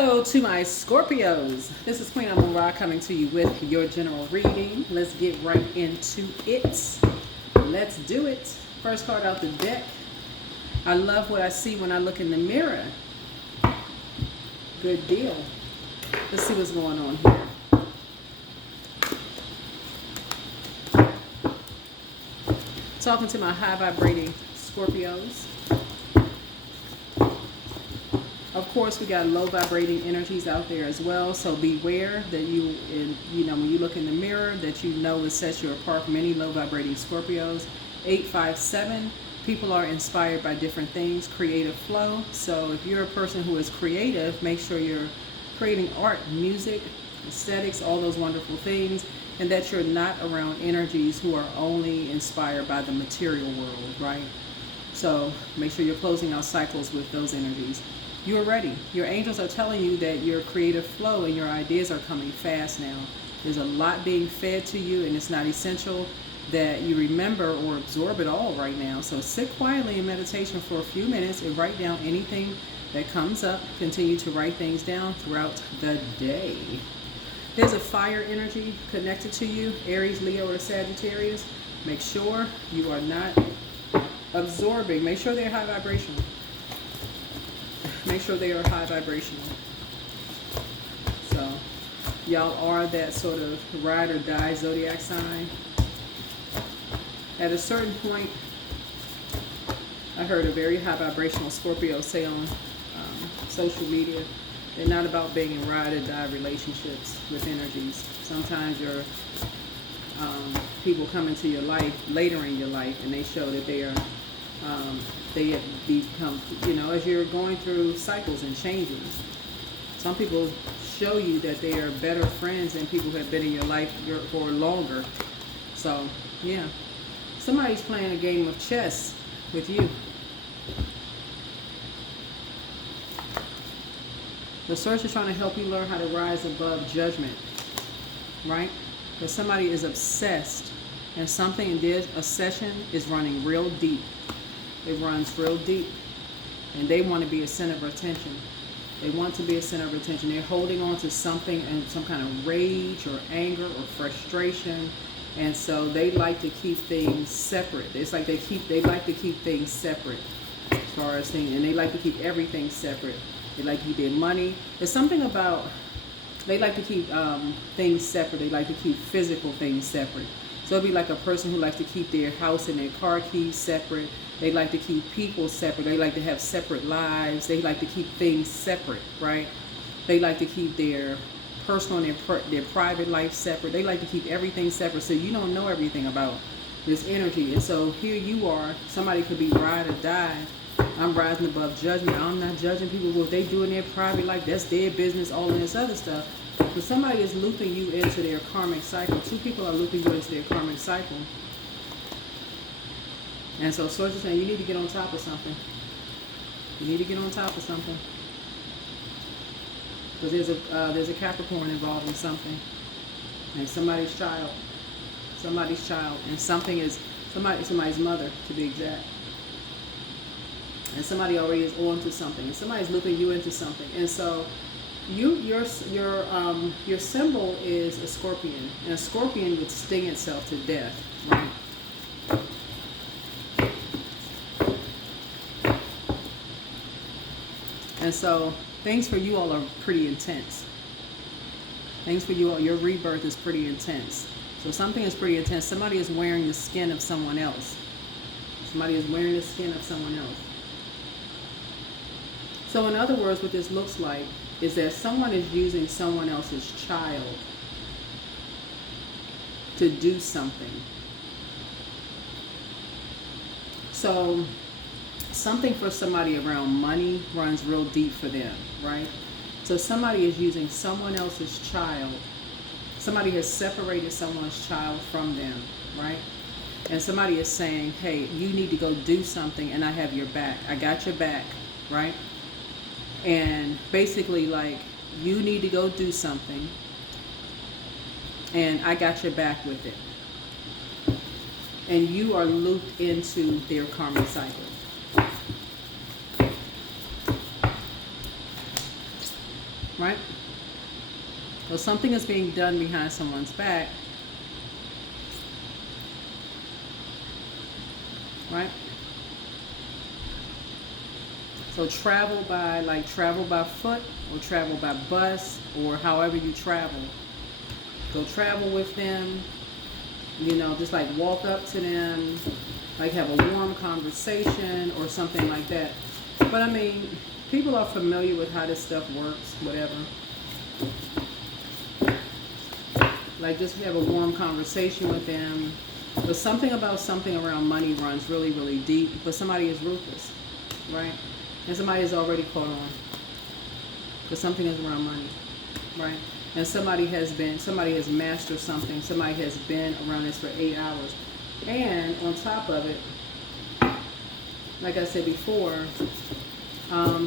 Hello to my Scorpios. This is Queen Amun Ra coming to you with your general reading. Let's get right into it. Let's do it. First card out the deck. I love what I see when I look in the mirror. Good deal. Let's see what's going on here. Talking to my high vibrating Scorpios. Of course, we got low vibrating energies out there as well. So beware that when you look in the mirror, that you know it sets you apart from any low vibrating Scorpios. 857. People are inspired by different things. Creative flow. So if you're a person who is creative, make sure you're creating art, music, aesthetics, all those wonderful things, and that you're not around energies who are only inspired by the material world, right? So make sure you're closing out cycles with those energies. You're ready. Your angels are telling you that your creative flow and your ideas are coming fast now. There's a lot being fed to you, and it's not essential that you remember or absorb it all right now. So sit quietly in meditation for a few minutes and write down anything that comes up. Continue to write things down throughout the day. There's a fire energy connected to you, Aries, Leo, or Sagittarius. Make sure you are not absorbing. Make sure they're high vibrational. Make sure they are high vibrational. So y'all are that sort of ride or die zodiac sign. At a certain point, I heard a very high vibrational Scorpio say on social media, they're not about being in ride or die relationships with energies. Sometimes your people come into your life later in your life, and they show that they have become, as you're going through cycles and changes. Some people show you that they are better friends than people who have been in your life for longer. So, yeah. Somebody's playing a game of chess with you. The source is trying to help you learn how to rise above judgment, right? But somebody is obsessed, and something in this obsession is running real deep. It runs real deep, and they want to be a center of attention. They want to be a center of attention. They're holding on to something and some kind of rage or anger or frustration, and so they like to keep things separate. It's like they like to keep things separate as far as things, and they like to keep everything separate. They like to keep their money. There's something about they like to keep things separate. They like to keep physical things separate. So it'd be like a person who likes to keep their house and their car keys separate. They like to keep people separate. They like to have separate lives. They like to keep things separate, right? They like to keep their personal and their private life separate. They like to keep everything separate, so you don't know everything about this energy. And so here you are. Somebody could be ride or die. I'm rising above judgment. I'm not judging people what they do in their private life. That's their business, all of this other stuff. But somebody is looping you into their karmic cycle. Two people are looping you into their karmic cycle. And so source is saying you need to get on top of something. You need to get on top of something. Because there's a Capricorn involved in something. And somebody's child. Somebody's child. And something is somebody's mother, to be exact. And somebody already is on to something. And somebody's looping you into something. And so your symbol is a scorpion. And a scorpion would sting itself to death, right? And so things for you all are pretty intense. Things for you all, your rebirth is pretty intense. So something is pretty intense. Somebody is wearing the skin of someone else. Somebody is wearing the skin of someone else. So in other words, what this looks like is that someone is using someone else's child to do something. So something for somebody around money runs real deep for them, right? So somebody is using someone else's child. Somebody has separated someone's child from them, right? And somebody is saying, hey, you need to go do something, and I have your back. I got your back, right? And basically, like, you need to go do something, and I got your back with it. And you are looped into their karmic cycle. right? So something is being done behind someone's back, right? So travel by, like travel by foot or travel by bus or however you travel. Go travel with them, you know, just like walk up to them, like have a warm conversation or something like that. But I mean, people are familiar with how this stuff works, whatever. Like just have a warm conversation with them. But something about something around money runs really, really deep. But somebody is ruthless, right? And somebody is already caught on. But something is around money, right? And somebody has mastered something. Somebody has been around this for 8 hours. And on top of it, like I said before,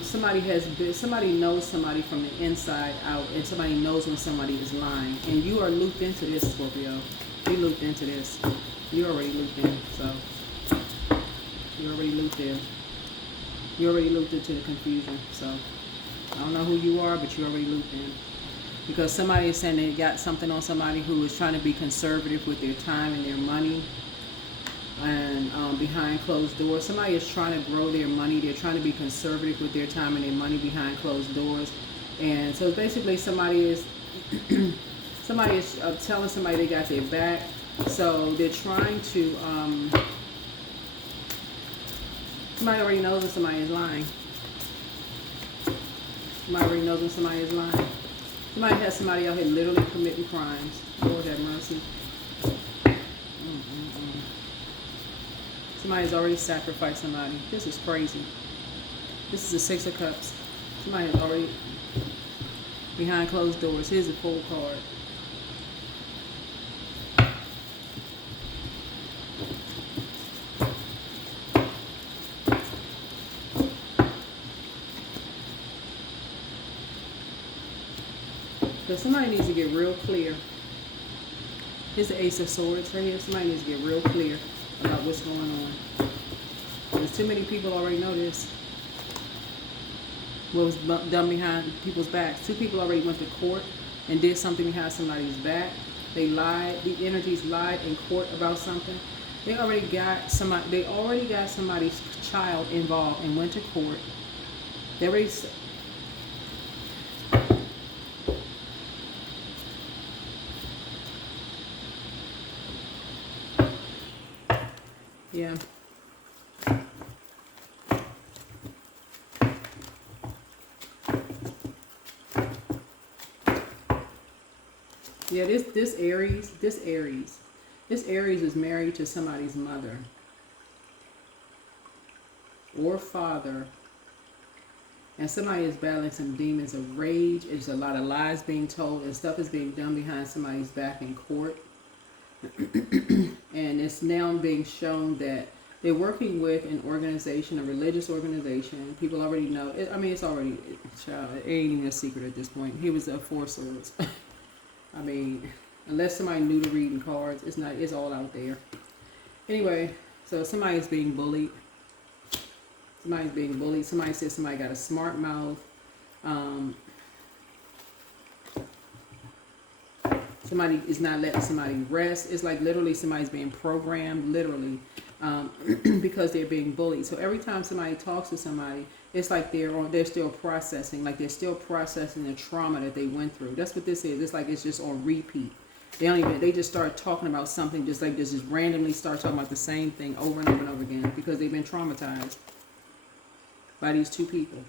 somebody knows somebody from the inside out, and somebody knows when somebody is lying. And you are looped into this, Scorpio. You looped into this. You already looped in, so you already looped in. You already looped into the confusion. So I don't know who you are, but you already looped in. Because somebody is saying they got something on somebody who is trying to be conservative with their time and their money. And behind closed doors, somebody is trying to grow their money. They're trying to be conservative with their time and their money behind closed doors. And so basically somebody is telling somebody they got their back. So they're trying to, somebody already knows when somebody is lying. Somebody already knows when somebody is lying. Somebody has somebody out here literally committing crimes. Lord have mercy. Somebody's already sacrificed somebody. This is crazy. This is the Six of Cups. Somebody has already, behind closed doors. Here's a full card. So somebody needs to get real clear. Here's the Ace of Swords right here. Somebody needs to get real clear about what's going on. There's too many people already know this. What was done behind people's backs. 2 people already went to court and did something behind somebody's back. They lied. The energies lied in court about something. They already got somebody's child involved and went to court. They already. Yeah. Yeah, this Aries is married to somebody's mother or father, and somebody is battling some demons of rage. There's a lot of lies being told, and stuff is being done behind somebody's back in court. And it's now being shown that they're working with an organization, a religious organization. People already know it. I mean, it's already, child, it ain't even a secret at this point. He was a 4 swords. I mean, unless somebody knew to reading cards, it's all out there. Anyway, so somebody's being bullied. Somebody's being bullied. Somebody says somebody got a smart mouth. Somebody is not letting somebody rest. It's like literally somebody's being programmed, literally, because they're being bullied. So every time somebody talks to somebody, it's like they're still processing, like they're still processing the trauma that they went through. That's what this is. It's like it's just on repeat. They just start talking about something, just like this, just randomly start talking about the same thing over and over and over again because they've been traumatized by these 2 people.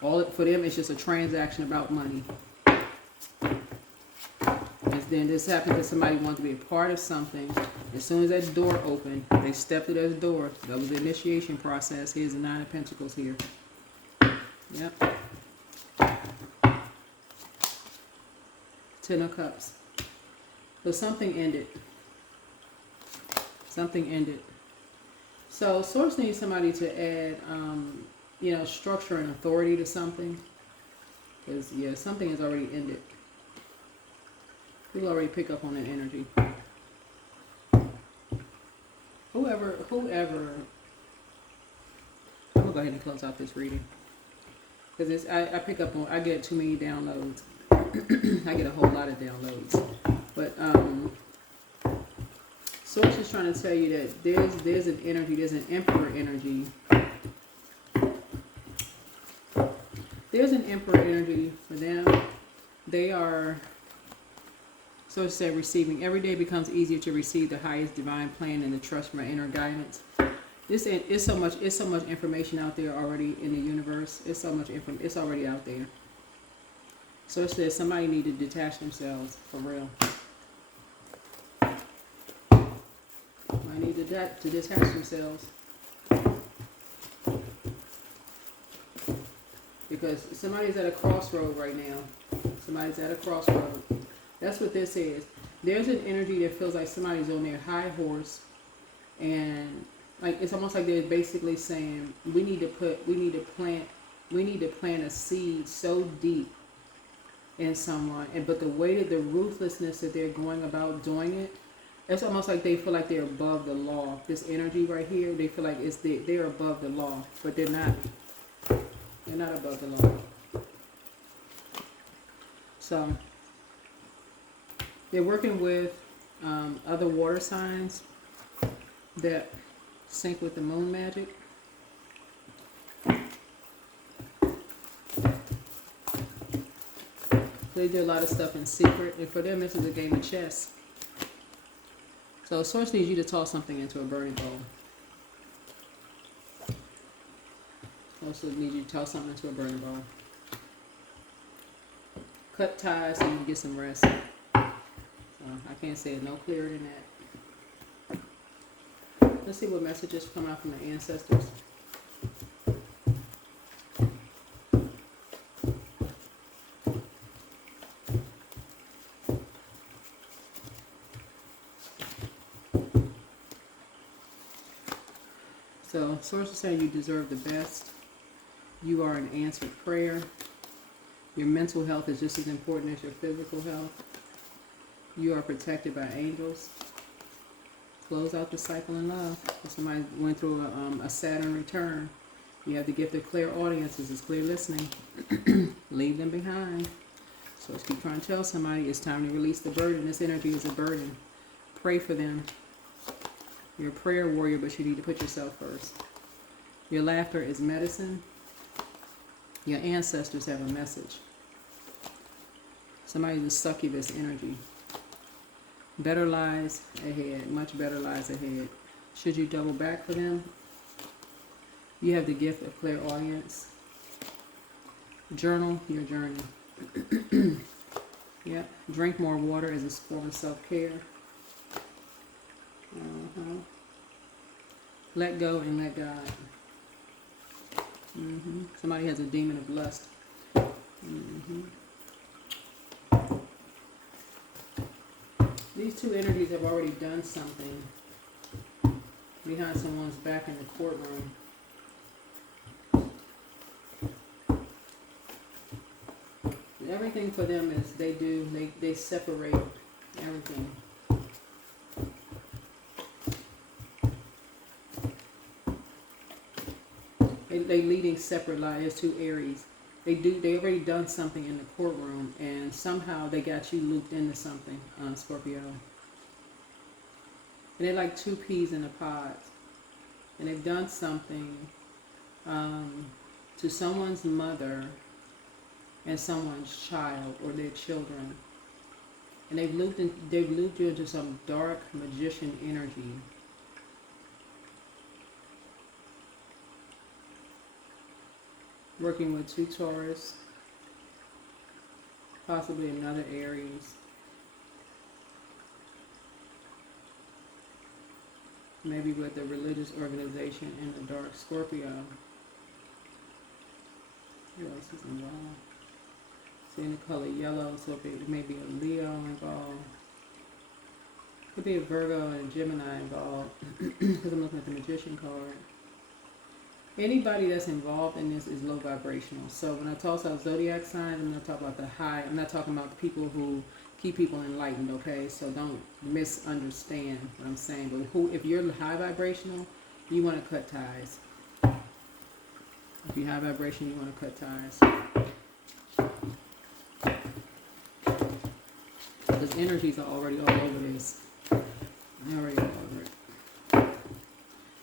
For them, it's just a transaction about money. Then this happened because somebody wanted to be a part of something. As soon as that door opened, they stepped through that door. That was the initiation process. Here's the 9 of Pentacles here. Yep. 10 of Cups. So something ended. Something ended. So Source needs somebody to add, structure and authority to something. Because, yeah, something has already ended. You'll already pick up on that energy. Whoever, I'm going to go ahead and close out this reading. Because I pick up on, I get too many downloads. I get a whole lot of downloads. But Source is trying to tell you that there's an energy, there's an emperor energy. There's an emperor energy for them. They are, so to say, receiving. Every day becomes easier to receive the highest divine plan and to trust my inner guidance. This is so much. It's so much information out there already in the universe. It's so much information. It's already out there. So it says somebody need to detach themselves for real. I need to detach themselves because somebody's at a crossroad right now. Somebody's at a crossroad. That's what this is. There's an energy that feels like somebody's on their high horse, and like it's almost like they're basically saying, we need to plant a seed so deep in someone, but the way that the ruthlessness that they're going about doing it, it's almost like they feel like they're above the law. This energy right here, they feel like they're above the law, but they're not. They're not above the law. So they're working with other water signs that sync with the moon magic. They do a lot of stuff in secret, and for them this is a game of chess. So Source needs you to toss something into a burning bowl. Also needs you to toss something into a burning bowl. Cut ties so you can get some rest. So I can't say it no clearer than that. Let's see what messages come out from the ancestors. So, Source is saying you deserve the best. You are an answered prayer. Your mental health is just as important as your physical health. You are protected by angels. Close out the cycle in love. If somebody went through a Saturn return, you have the gift of clear audiences, it's clear listening. Leave them behind. So let's keep trying to tell somebody it's time to release the burden. This energy is a burden. Pray for them. You're a prayer warrior, but you need to put yourself first. Your laughter is medicine. Your ancestors have a message. Somebody's a succubus energy. Better lies ahead. Much better lies ahead. Should you double back for them? You have the gift of clairaudience. Journal your journey. Yep. Drink more water as a form of self-care. Let go and let God. Somebody has a demon of lust. These two energies have already done something behind someone's back in the courtroom. Everything for them is they separate everything. They leading separate lives. Two Aries. They already done something in the courtroom, and somehow they got you looped into something, Scorpio. And they're like two peas in a pod, and they've done something to someone's mother and someone's child or their children, and they've looped you into some dark magician energy. Working with two Taurus, possibly another Aries, maybe with a religious organization in the dark Scorpio. Who else is involved? Seeing the color yellow, so it may be a Leo involved. Could be a Virgo and a Gemini involved, because I'm looking at the Magician card. Anybody that's involved in this is low vibrational. So when I talk about zodiac signs, I'm not talking about the high. I'm not talking about the people who keep people enlightened, okay? So don't misunderstand what I'm saying. But if you're high vibrational, you want to cut ties. If you have vibration, you want to cut ties. Because energies are already all over this. They're already all over it.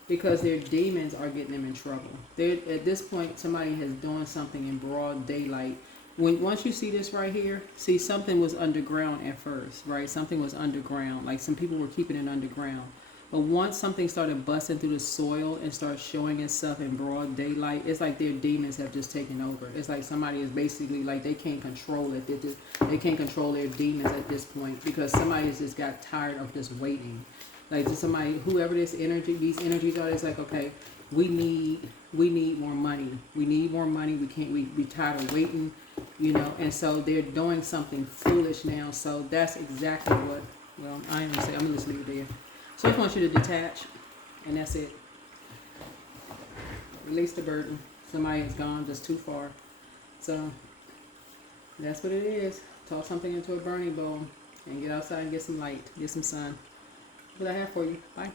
Because their demons are getting them in trouble. At this point, somebody is doing something in broad daylight. Once you see this right here, see, something was underground at first, right? Something was underground. Like some people were keeping it underground. But once something started busting through the soil and started showing itself in broad daylight, it's like their demons have just taken over. It's like somebody is basically like they can't control it. They can't control their demons at this point because somebody has just got tired of just waiting. Like somebody, whoever these energies are, it's like, okay, we need more money. We need more money. We tired of waiting, you know. And so they're doing something foolish now. So that's exactly what. Well, I ain't gonna say. I'm gonna just leave it there. So I just want you to detach, and that's it. Release the burden. Somebody has gone just too far. So that's what it is. Toss something into a burning bowl and get outside and get some light, get some sun. What I have for you. Bye.